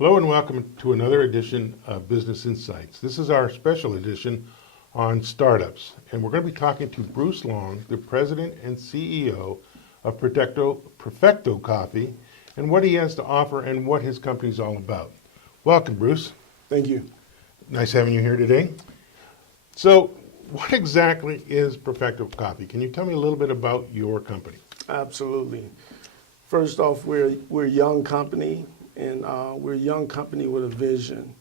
Hello and welcome to another edition of Business Insights. This is our special edition on startups, and we're going to be talking to Bruce Long, the president and CEO of Perfecto Coffee, and what he has to offer and what his company is all about. Welcome, Bruce. Thank you. Nice having you here today. So, what exactly is Perfecto Coffee? Can you tell me a little bit about your company? Absolutely. First off, we're a young company, and we're a young company with a vision.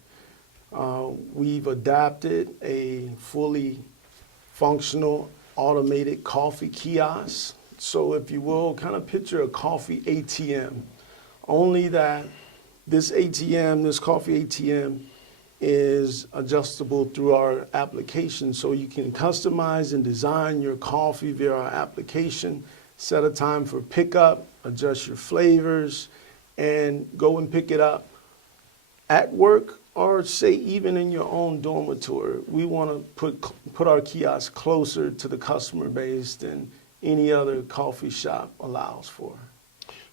We've adapted a fully functional automated coffee kiosk. So if you will, kind of picture a coffee ATM, only that this coffee ATM is adjustable through our application. So you can customize and design your coffee via our application, set a time for pickup, adjust your flavors, and go and pick it up at work or say even in your own dormitory. We want to put our kiosk closer to the customer base than any other coffee shop allows for.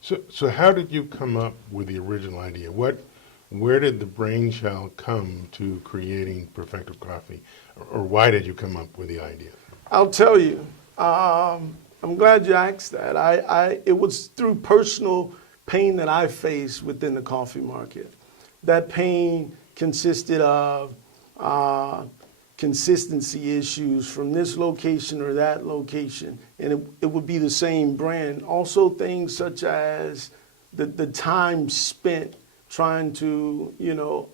So how did you come up with the original idea? Where did the brainchild come to creating Perfecto Coffee, or why did you come up with the idea? I'll tell you. I'm glad you asked that. It was through personal pain that I faced within the coffee market. That pain consisted of consistency issues from this location or that location, and it would be the same brand. Also things such as the time spent trying to,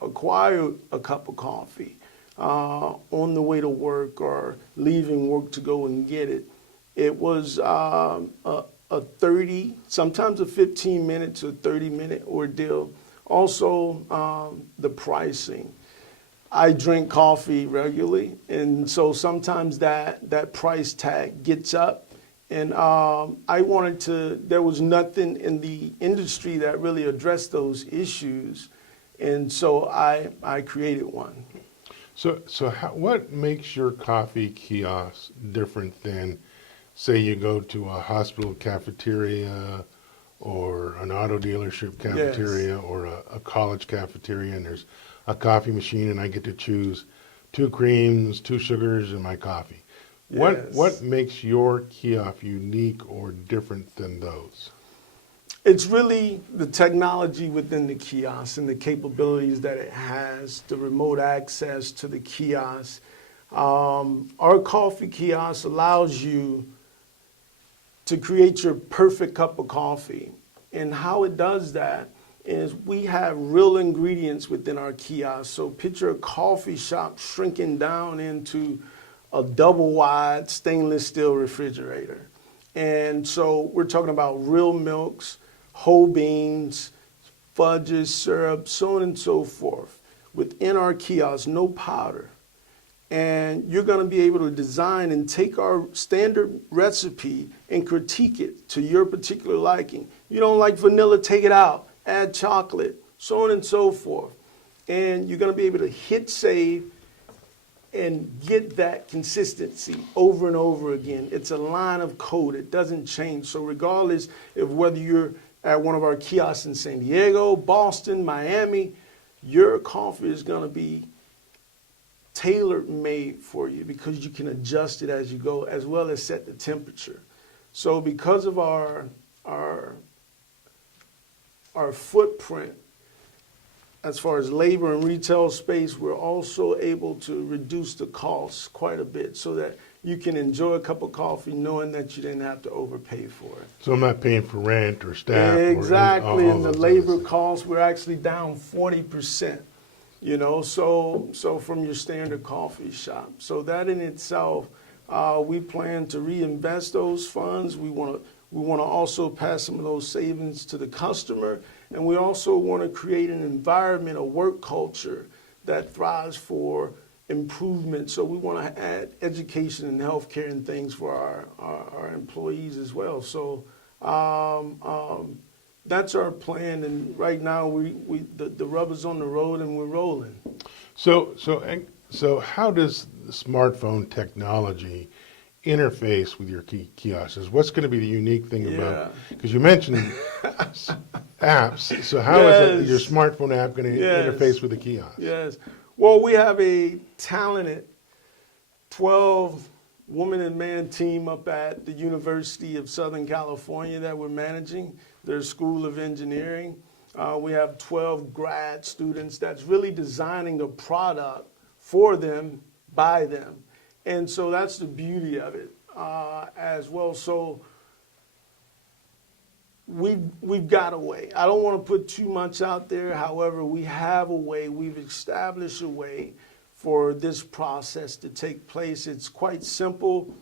acquire a cup of coffee on the way to work or leaving work to go and get it. It was a 30, sometimes a 15-minute to 30-minute ordeal. Also, the pricing. I drink coffee regularly, and so sometimes that price tag gets up. And there was nothing in the industry that really addressed those issues, and so I created one. So what makes your coffee kiosk different than, say, you go to a hospital cafeteria or an auto dealership cafeteria? Yes. Or a college cafeteria, and there's a coffee machine and I get to choose 2 creams, 2 sugars in my coffee? Yes. What makes your kiosk unique or different than those? It's really the technology within the kiosk and the capabilities that it has, the remote access to the kiosk. Our coffee kiosk allows you to create your perfect cup of coffee. And how it does that is we have real ingredients within our kiosk. So picture a coffee shop shrinking down into a double-wide stainless steel refrigerator. And so we're talking about real milks, whole beans, fudges, syrup, so on and so forth. Within our kiosk, no powder. And you're going to be able to design and take our standard recipe and critique it to your particular liking. You don't like vanilla, take it out, add chocolate, so on and so forth. And you're going to be able to hit save and get that consistency over and over again. It's a line of code. It doesn't change. So regardless of whether you're at one of our kiosks in San Diego, Boston, Miami, your coffee is going to be tailor-made for you because you can adjust it as you go, as well as set the temperature. So because of our footprint as far as labor and retail space, we're also able to reduce the costs quite a bit so that you can enjoy a cup of coffee knowing that you didn't have to overpay for it. So I'm not paying for rent or staff. Exactly, and the labor costs, we're actually down 40%. So from your standard coffee shop. So that in itself, we plan to reinvest those funds. We want to also pass some of those savings to the customer, and we also want to create an environment, a work culture that thrives for improvement. So we want to add education and healthcare and things for our employees as well. So that's our plan, and right now the rubber's on the road and we're rolling. So how does the smartphone technology interface with your kiosks? What's going to be the unique thing about? Because you mentioned apps. So how is your Yes. smartphone app going to Yes. interface with the kiosk? Yes. Well, we have a talented 12 woman and man team up at the University of Southern California that we're managing, their School of Engineering. We have 12 grad students that's really designing a product for them, by them. And so that's the beauty of it as well. So we've got a way. I don't want to put too much out there. However, we have a way. We've established a way for this process to take place. It's quite simple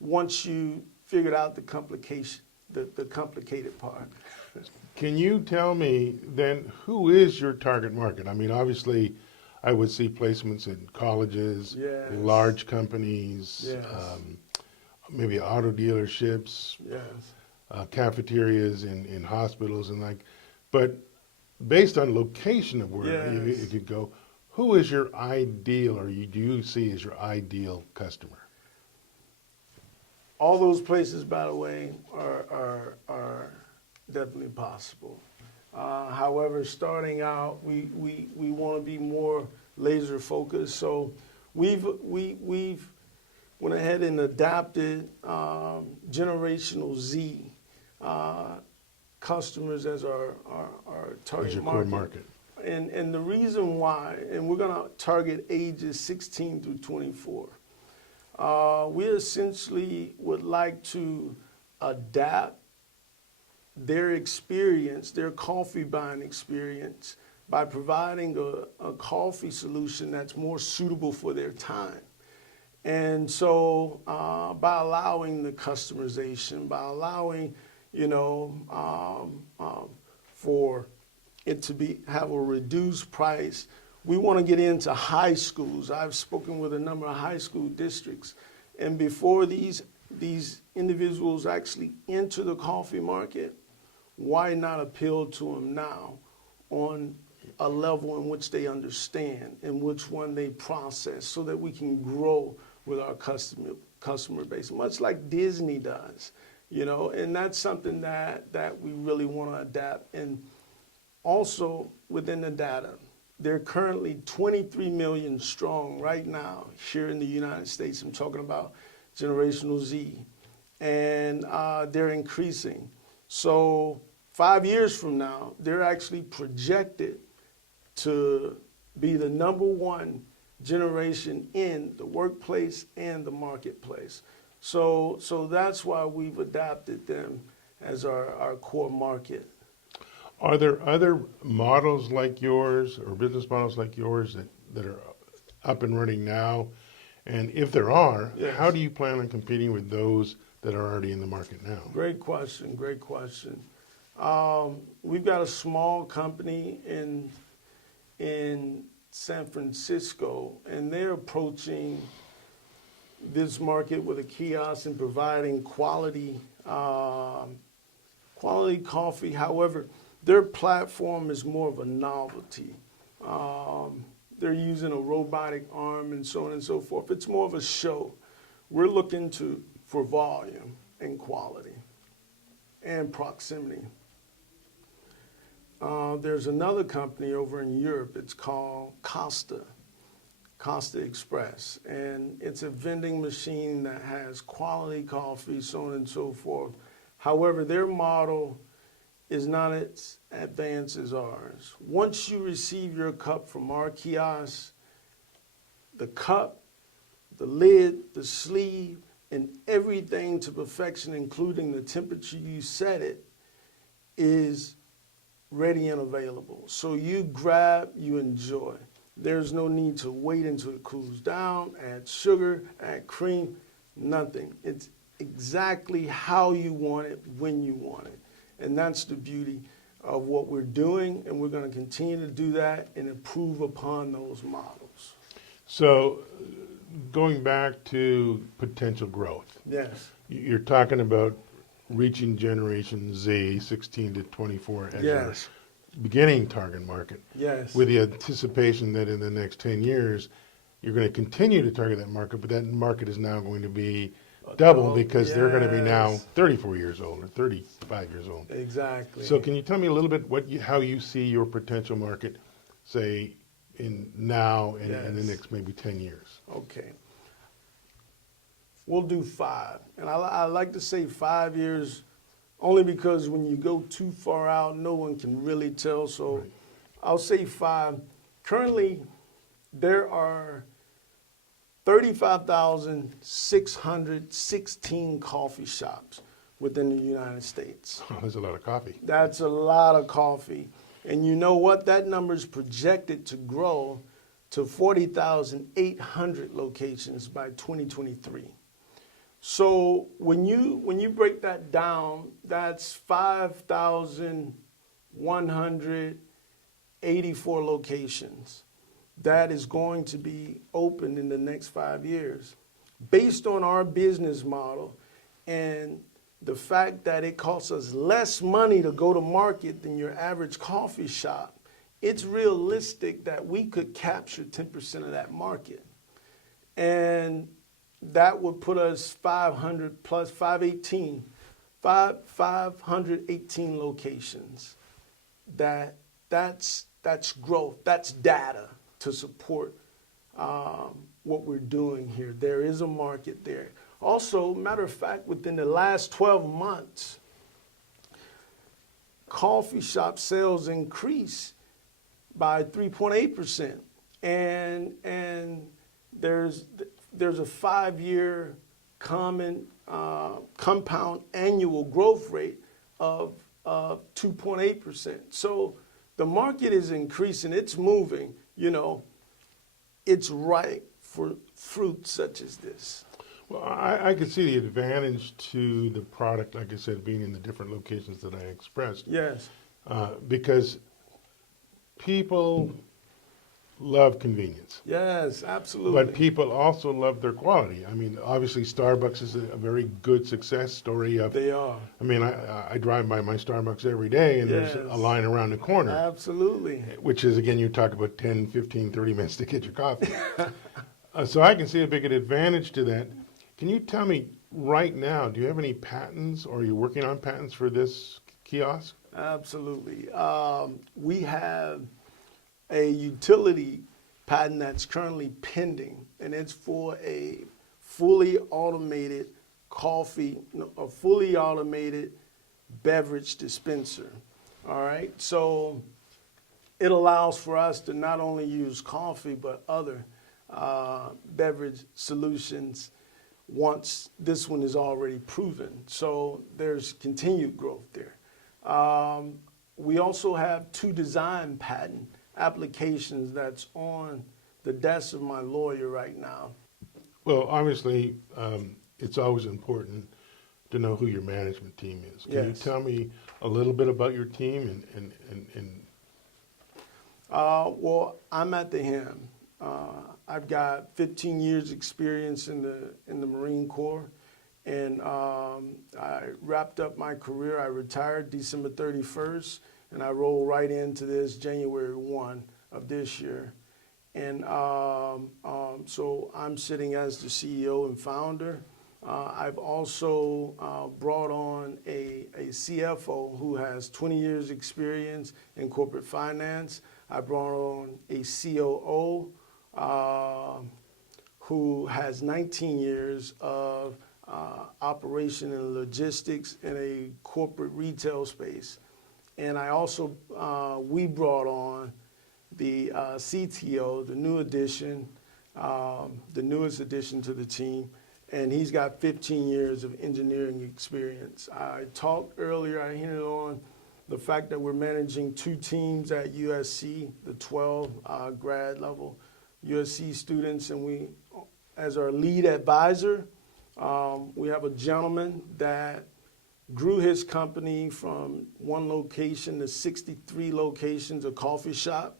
once you figured out the complication, the complicated part. Can you tell me then who is your target market? I mean, obviously, I would see placements in colleges, Yes. large companies, Yes. maybe auto dealerships, Yes. cafeterias in hospitals and like. But based on location of where you Yes. could go, who is your ideal, or do you see as your ideal customer? All those places, by the way, are definitely possible. However, starting out, we want to be more laser focused. So we've went ahead and adapted generational Z customers as our target As your market. core market. And the reason why, and we're going to target ages 16 through 24. We essentially would like to adapt their experience, their coffee buying experience, by providing a coffee solution that's more suitable for their time. And so by allowing the customization, by allowing, for it to have a reduced price, we want to get into high schools. I've spoken with a number of high school districts. And before these individuals actually enter the coffee market, why not appeal to them now on a level in which they understand and which one they process, so that we can grow with our customer base, much like Disney does, and that's something that we really want to adapt. And also within the data, they're currently 23 million strong right now here in the United States. I'm talking about generational Z, and they're increasing. So 5 years from now, they're actually projected to be the number one generation in the workplace and the marketplace. So that's why we've adapted them as our core market. Are there other models like yours or business models like yours that are up and running now? And if there are, Yes. how do you plan on competing with those that are already in the market now? Great question, great question. We've got a small company in San Francisco, and they're approaching this market with a kiosk and providing quality coffee. However, their platform is more of a novelty. They're using a robotic arm and so on and so forth. It's more of a show. We're looking for volume and quality and proximity. There's another company over in Europe. It's called Costa Express, and it's a vending machine that has quality coffee, so on and so forth. However, their model is not as advanced as ours. Once you receive your cup from our kiosk, the cup, the lid, the sleeve, and everything to perfection, including the temperature you set it, is ready and available. So you grab, you enjoy. There's no need to wait until it cools down, add sugar, add cream, nothing. It's exactly how you want it, when you want it. And that's the beauty of what we're doing, and we're going to continue to do that and improve upon those models. So going back to potential growth. Yes. You're talking about reaching Generation Z, 16 to 24, as your Yes. beginning target market, Yes. with the anticipation that in the next 10 years, you're going to continue to target that market, but that market is now going to be double because they're going to be now Yes. 34 years old or 35 years old. Exactly. So can you tell me a little bit how you see your potential market, say, in now and in the Yes. next maybe 10 years? Okay. We'll do 5. And I like to say 5 years only because when you go too far out, no one can really tell. So Right. I'll say 5. Currently, there are 35,616 coffee shops within the United States. Oh, there's a lot of coffee. That's a lot of coffee. And you know what? That number is projected to grow to 40,800 locations by 2023. So when you break that down, that's 5,184 locations that is going to be opened in the next 5 years. Based on our business model and the fact that it costs us less money to go to market than your average coffee shop, it's realistic that we could capture 10% of that market. And that would put us 500 plus 518 locations. That's growth. That's data to support what we're doing here. There is a market there. Also, matter of fact, within the last 12 months, coffee shop sales increased by 3.8%. And there's a 5-year compound annual growth rate of 2.8%. So the market is increasing. It's moving. You know, it's ripe for fruit such as this. Well, I could see the advantage to the product, like I said, being in the different locations that I expressed. Yes. Because people love convenience. Yes, absolutely. But people also love their quality. I mean, obviously, Starbucks is a very good success story. They are. I mean, I drive by my Starbucks every day, and Yes. there's a line around the corner, Absolutely. which is, again, you talk about 10, 15, 30 minutes to get your coffee. So I can see a big advantage to that. Can you tell me right now, do you have any patents or are you working on patents for this kiosk? Absolutely. We have a utility patent that's currently pending, and it's for a fully automated a fully automated beverage dispenser. All right. So it allows for us to not only use coffee, but other beverage solutions once this one is already proven. So there's continued growth there. We also have 2 design patent applications that's on the desk of my lawyer right now. Well, obviously, it's always important to know who your management team is. Can you Yes. tell me a little bit about your team and Well, I'm at the helm. I've got 15 years experience in the Marine Corps, and I wrapped up my career. I retired December 31st, and I rolled right into this January 1 of this year. And so I'm sitting as the CEO and founder. I've also brought on a CFO who has 20 years experience in corporate finance. I brought on a COO who has 19 years of operation and logistics in a corporate retail space. And I also, we brought on the CTO, the new addition, the newest addition to the team, and he's got 15 years of engineering experience. I talked earlier, I hinted on the fact that we're managing 2 teams at USC, the 12 grad level USC students, and we, as our lead advisor, we have a gentleman that grew his company from 1 location to 63 locations, a coffee shop,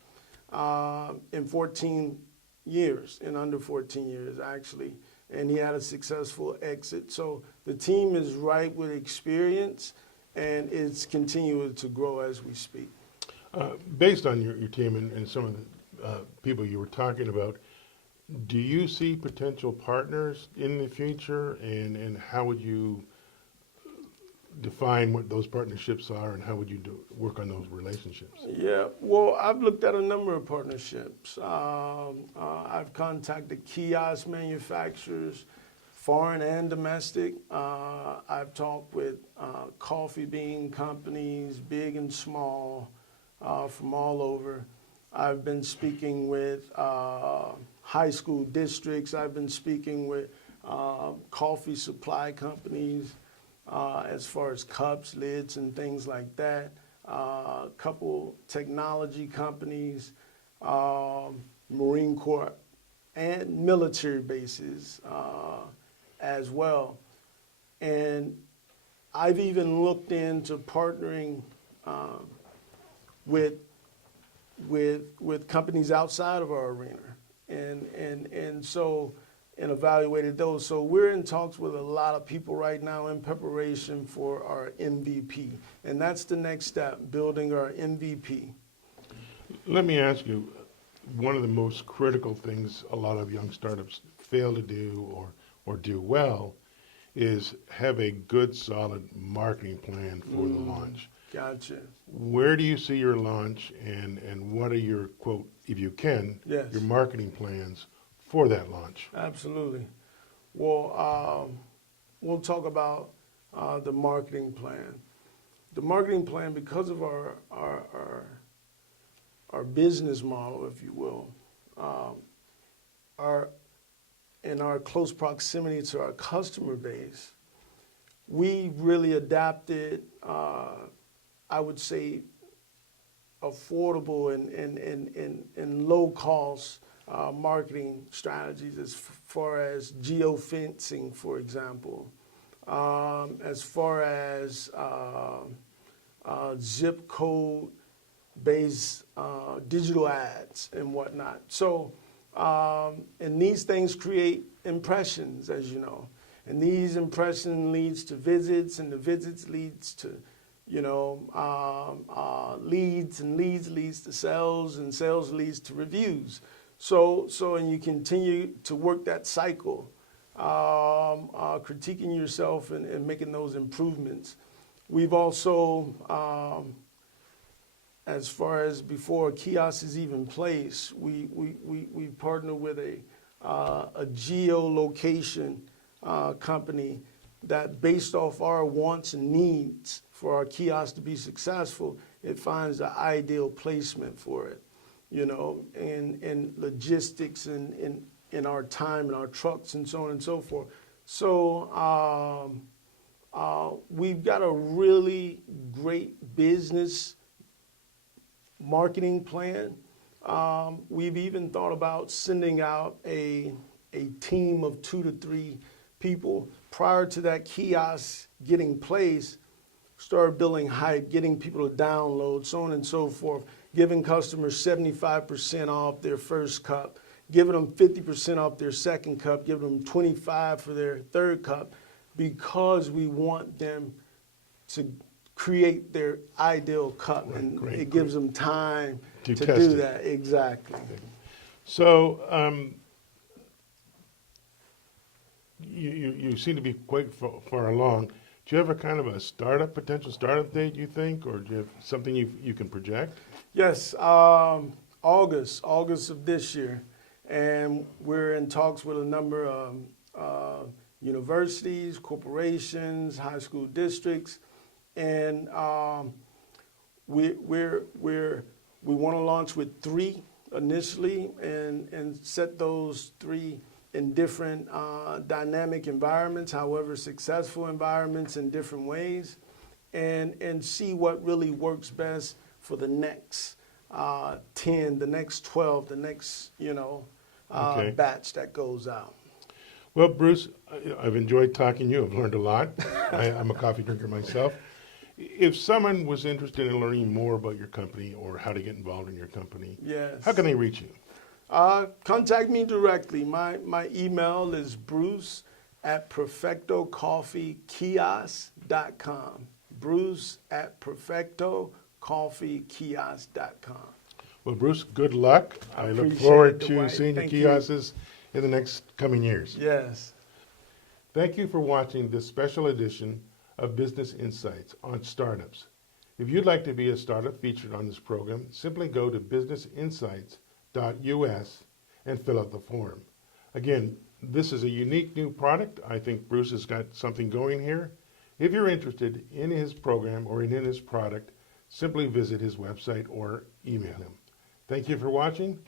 in 14 years, in under 14 years, actually. And he had a successful exit. So the team is ripe with experience, and it's continuing to grow as we speak. based on your team and some of the people you were talking about, Do you see potential partners in the future, and how would you define what those partnerships are, and how would you work on those relationships? Yeah, well, I've looked at a number of partnerships. I've contacted kiosk manufacturers, foreign and domestic. I've talked with coffee bean companies, big and small, from all over. I've been speaking with high school districts. I've been speaking with coffee supply companies as far as cups, lids, and things like that. A couple technology companies, Marine Corps, and military bases as well. And I've even looked into partnering with companies outside of our arena, and so and evaluated those. So we're in talks with a lot of people right now in preparation for our MVP, and that's the next step: building our MVP. Let me ask you, one of the most critical things a lot of young startups fail to do or do well is have a good, solid marketing plan for the launch. Gotcha. Where do you see your launch, and what are your, quote, if you can, Yes. your marketing plans for that launch? Absolutely. Well, we'll talk about the marketing plan. The marketing plan, because of our business model, if you will, in our close proximity to our customer base, we really adapted, I would say, affordable and low cost marketing strategies as far as geofencing, for example, as far as zip code based digital ads and whatnot. So, and these things create impressions, as you know, and these impressions leads to visits, and the visits leads to, leads, and leads to sales, and sales leads to reviews. So, and you continue to work that cycle, critiquing yourself and making those improvements. We've also, as far as before a kiosk is even placed, we partner with a geolocation company that, based off our wants and needs for our kiosk to be successful, it finds the ideal placement for it, and logistics and in our time and our trucks and so on and so forth. So we've got a really great business marketing plan. We've even thought about sending out a team of 2 to 3 people prior to that kiosk getting placed, start building hype, getting people to download, so on and so forth, giving customers 75% off their first cup, giving them 50% off their second cup, giving them 25% for their third cup, because we want them to create their ideal cup, Right, and great, it gives them time to test do it. that. Exactly. So you seem to be quite far along. Do you have a kind of a potential startup date, you think, or do you have something you can project? Yes, August of this year, and we're in talks with a number of universities, corporations, high school districts, and we want to launch with 3 initially, and set those 3 in different dynamic environments, however successful environments in different ways, and see what really works best for the next 10, the next 12, the next Okay. batch that goes out. Well, Bruce, I've enjoyed talking to you. I've learned a lot. I'm a coffee drinker myself. If someone was interested in learning more about your company or how to get involved in your company, Yes. how can they reach you? Contact me directly. My email is bruce@perfectocoffeekiosk.com. bruce@perfectocoffeekiosk.com. Well, Bruce, good luck. I look appreciate forward it, to Dwight. seeing your Thank you. kiosks in the next coming years. Yes. Thank you for watching this special edition of Business Insights on startups. If you'd like to be a startup featured on this program, simply go to businessinsights.us and fill out the form. Again, this is a unique new product. I think Bruce has got something going here. If you're interested in his program or in his product, simply visit his website or email him. Thank you for watching.